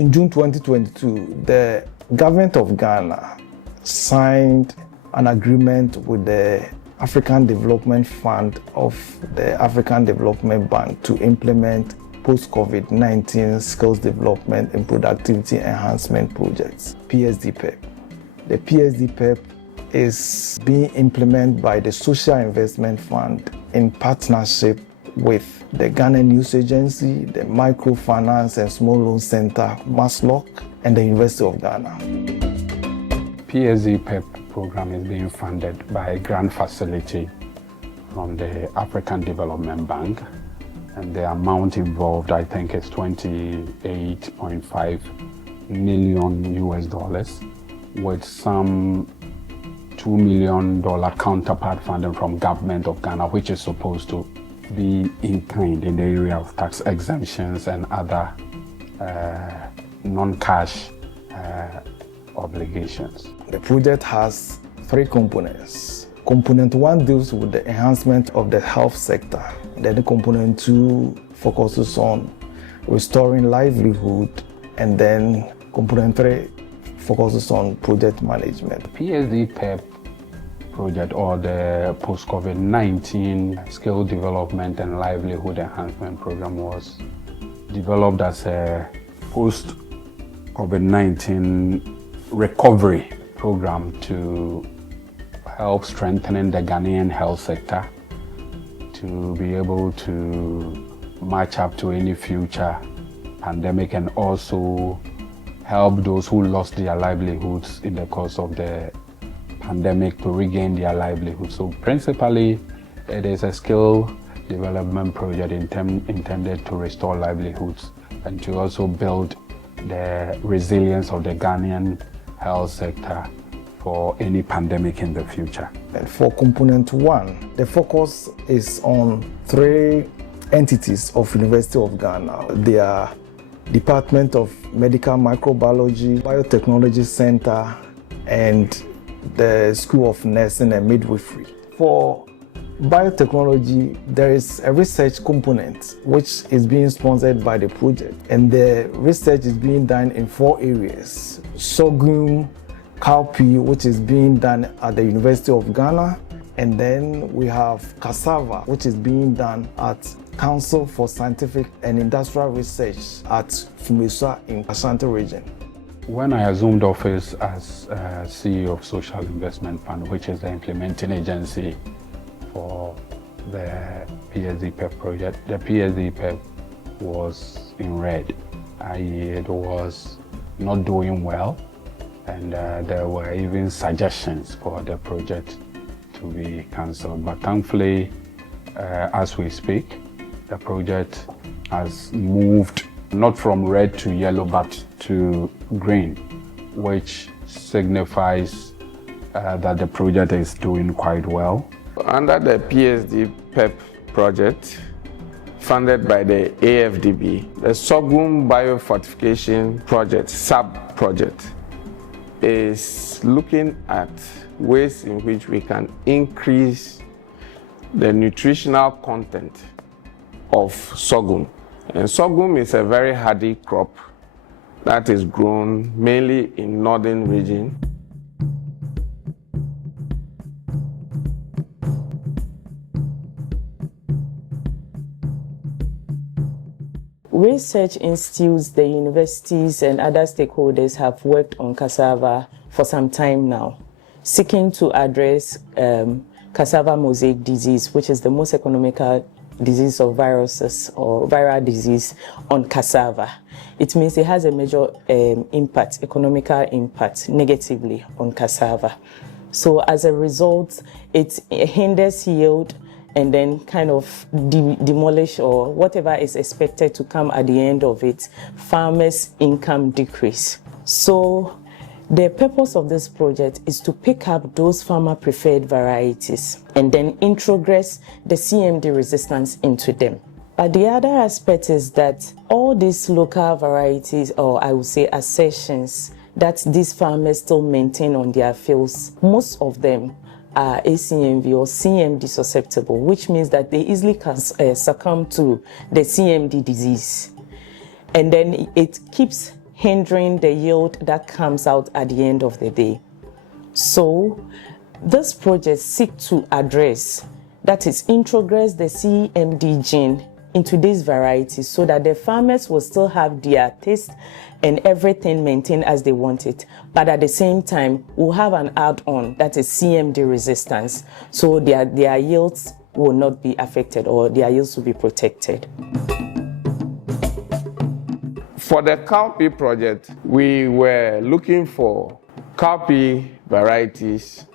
In June 2022, the government of Ghana signed an agreement with the African Development Fund of the African Development Bank to implement post-COVID-19 skills development and productivity enhancement projects, PSDPEP. The PSDPEP is being implemented by the Social Investment Fund in partnership with the Ghana News Agency, the Microfinance and Small Loan Center, MASLOC, and the University of Ghana. PSDPEP program is being funded by a grant facility from the African Development Bank, and the amount involved, I think, is $28.5 million US, with some $2 million counterpart funding from government of Ghana, which is supposed to be in kind in the area of tax exemptions and other non-cash obligations. The project has 3 components. Component 1 deals with the enhancement of the health sector. Then component 2 focuses on restoring livelihood. And then component 3 focuses on project management. PSDPEP project, or the post-COVID-19 skill development and livelihood enhancement program, was developed as a post-COVID-19 recovery program to help strengthening the Ghanaian health sector to be able to match up to any future pandemic, and also help those who lost their livelihoods in the course of the pandemic to regain their livelihood. So principally, it is a skill development project intended to restore livelihoods and to also build the resilience of the Ghanaian health sector for any pandemic in the future. And for component 1, the focus is on 3 entities of University of Ghana. They are Department of Medical Microbiology, Biotechnology Center, and the School of Nursing and Midwifery. For biotechnology, there is a research component which is being sponsored by the project, and the research is being done in 4 areas. Sorghum, cowpea, which is being done at the University of Ghana, and then we have cassava, which is being done at Council for Scientific and Industrial Research at Fumesua in Ashanti region. When I assumed office as CEO of Social Investment Fund, which is the implementing agency for the PSDPEP project, the PSDPEP was in red, i.e. it was not doing well, and there were even suggestions for the project to be cancelled. But thankfully, as we speak, the project has moved not from red to yellow, but to green, which signifies that the project is doing quite well. Under the PSDPEP project, funded by the AFDB, the sorghum biofortification project, sub-project, is looking at ways in which we can increase the nutritional content of sorghum. And sorghum is a very hardy crop that is grown mainly in northern region. Research institutes, the universities and other stakeholders have worked on cassava for some time now, seeking to address cassava mosaic disease, which is the most economical disease of viruses or viral disease on cassava. It means it has a major impact, economical impact, negatively on cassava. So as a result, it hinders yield and then kind of demolish or whatever is expected to come at the end of it, farmers' income decrease. So the purpose of this project is to pick up those farmer-preferred varieties and then introgress the CMD resistance into them. But the other aspect is that all these local varieties, or I would say assertions, that these farmers still maintain on their fields, most of them are ACMV or CMD susceptible, which means that they easily can succumb to the CMD disease. And then it keeps hindering the yield that comes out at the end of the day. So this project seeks to address, that is, introgress the CMD gene into these varieties so that the farmers will still have their taste and everything maintained as they want it, but at the same time we'll have an add-on, that is CMD resistance, so their yields will not be affected or their yields will be protected. For the cowpea project, we were looking for cowpea varieties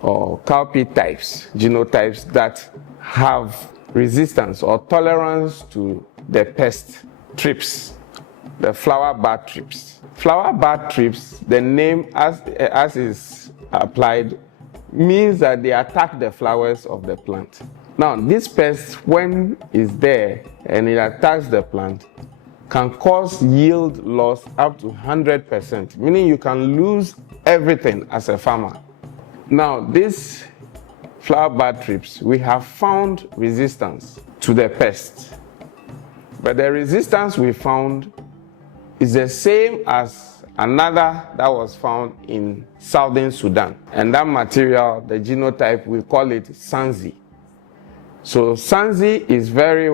or cowpea types, genotypes that have resistance or tolerance to the pest thrips, the flower bud thrips. Flower bud thrips, the name as is applied, means that they attack the flowers of the plant. Now, this pest, when it's there and it attacks the plant, can cause yield loss up to 100%, meaning you can lose everything as a farmer. Now, this flower bud thrips, we have found resistance to the pest. But the resistance we found is the same as another that was found in southern Sudan. And that material, the genotype, we call it Sanzi. So Sanzi is very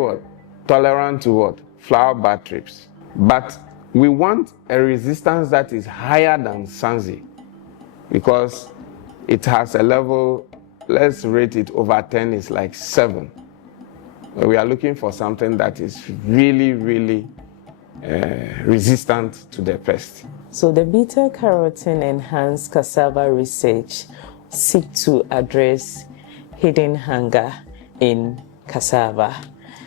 tolerant to flower bud thrips. But we want a resistance that is higher than Sanzi because it has a level, let's rate it over 10, is like 7. We are looking for something that is really, really resistant to the pest. So the beta-carotene enhanced cassava research seeks to address hidden hunger in cassava.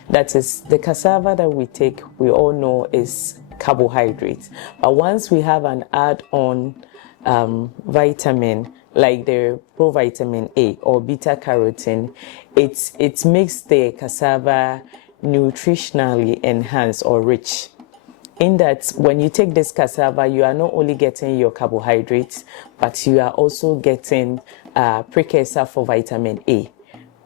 That is, the cassava that we take, we all know is carbohydrates. But once we have an add-on vitamin, like the provitamin A or beta-carotene, it makes the cassava nutritionally enhanced or rich. In that, when you take this cassava, you are not only getting your carbohydrates, but you are also getting a precursor for vitamin A,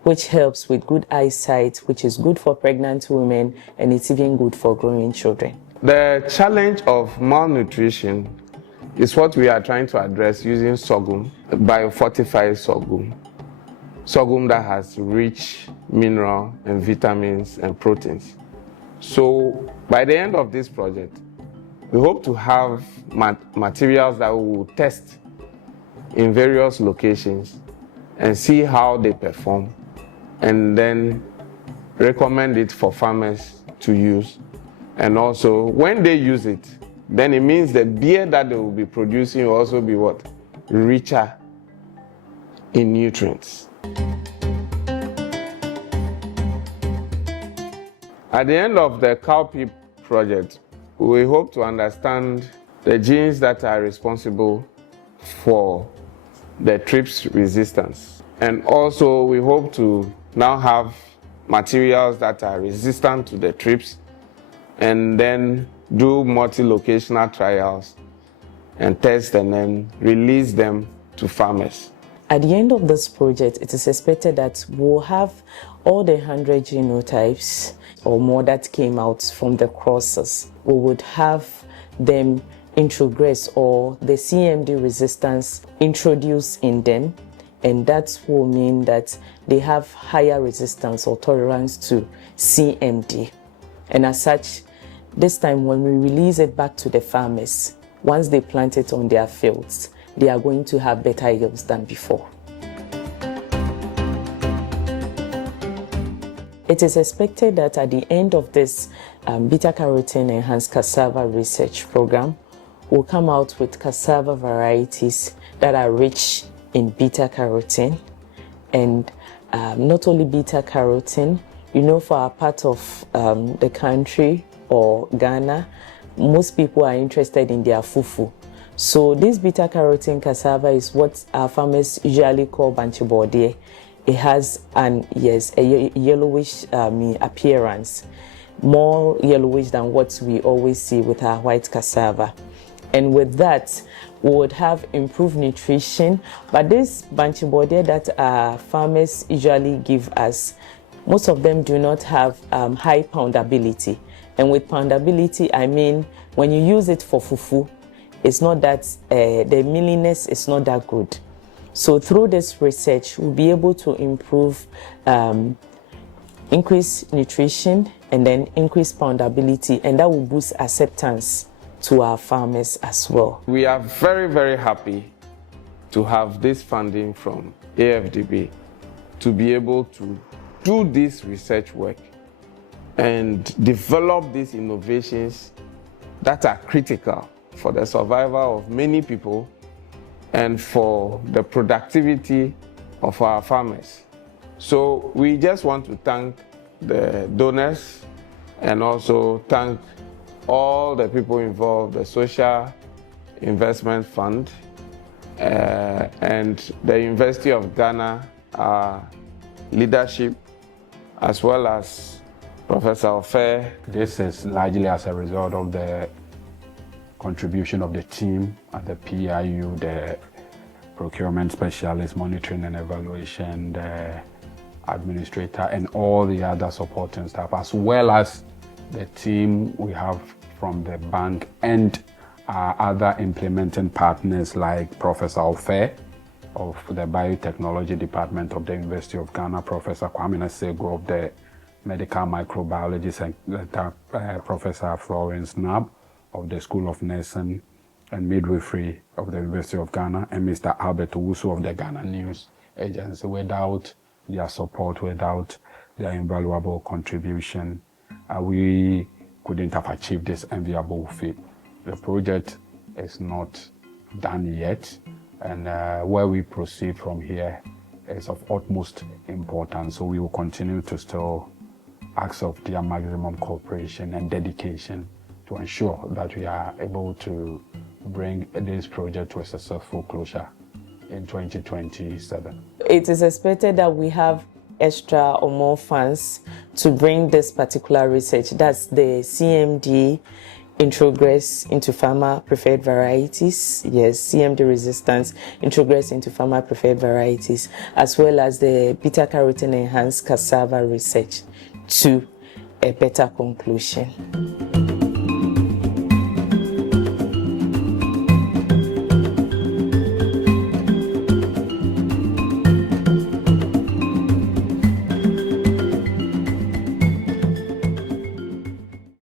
which helps with good eyesight, which is good for pregnant women, and it's even good for growing children. The challenge of malnutrition is what we are trying to address using sorghum, biofortified sorghum. Sorghum that has rich mineral and vitamins and proteins. So by the end of this project, we hope to have materials that we will test in various locations and see how they perform, and then recommend it for farmers to use. And also, when they use it, then it means the beer that they will be producing will also be richer in nutrients. At the end of the cowpea project, we hope to understand the genes that are responsible for the thrips resistance. And also, we hope to now have materials that are resistant to the thrips, and then do multi-locational trials and test and then release them to farmers. At the end of this project, it is expected that we'll have all the 100 genotypes or more that came out from the crosses. We would have them introgress or the CMD resistance introduced in them, and that will mean that they have higher resistance or tolerance to CMD. And as such, this time when we release it back to the farmers, once they plant it on their fields, they are going to have better yields than before. It is expected that at the end of this beta-carotene enhanced cassava research program, we'll come out with cassava varieties that are rich in beta-carotene, and not only beta-carotene, for our part of the country or Ghana, most people are interested in their fufu. So this beta-carotene cassava is what our farmers usually call banchibodie. It has a yellowish appearance, more yellowish than what we always see with our white cassava. And with that, we would have improved nutrition. But this banchibodie that our farmers usually give us, most of them do not have high poundability. And with poundability, I mean, when you use it for fufu, it's not that, the mealiness is not that good. So through this research, we'll be able to improve, increase nutrition and then increase poundability, and that will boost acceptance to our farmers as well. We are very, very happy to have this funding from AFDB to be able to do this research work and develop these innovations that are critical for the survival of many people and for the productivity of our farmers. So we just want to thank the donors and also thank all the people involved, the Social Investment Fund and the University of Ghana, leadership, as well as Professor Ofe. This is largely as a result of the contribution of the team at the PIU, the procurement specialist, monitoring and evaluation, the administrator, and all the other supporting staff, as well as the team we have from the bank and our other implementing partners like Professor Ofe of the Biotechnology Department of the University of Ghana, Professor Kwame Nasego of the Medical Microbiology Center, Professor Florence Nab of the School of Nursing and Midwifery of the University of Ghana, and Mr. Albert Owusu of the Ghana News Agency. Without their support, without their invaluable contribution, we couldn't have achieved this enviable feat. The project is not done yet, and where we proceed from here is of utmost importance. So we will continue to still ask of their maximum cooperation and dedication to ensure that we are able to bring this project to a successful closure in 2027. It is expected that we have extra or more funds to bring this particular research. That's the CMD introgress into farmer preferred varieties. Yes, CMD resistance introgress into farmer preferred varieties, as well as the beta-carotene enhanced cassava research to a better conclusion.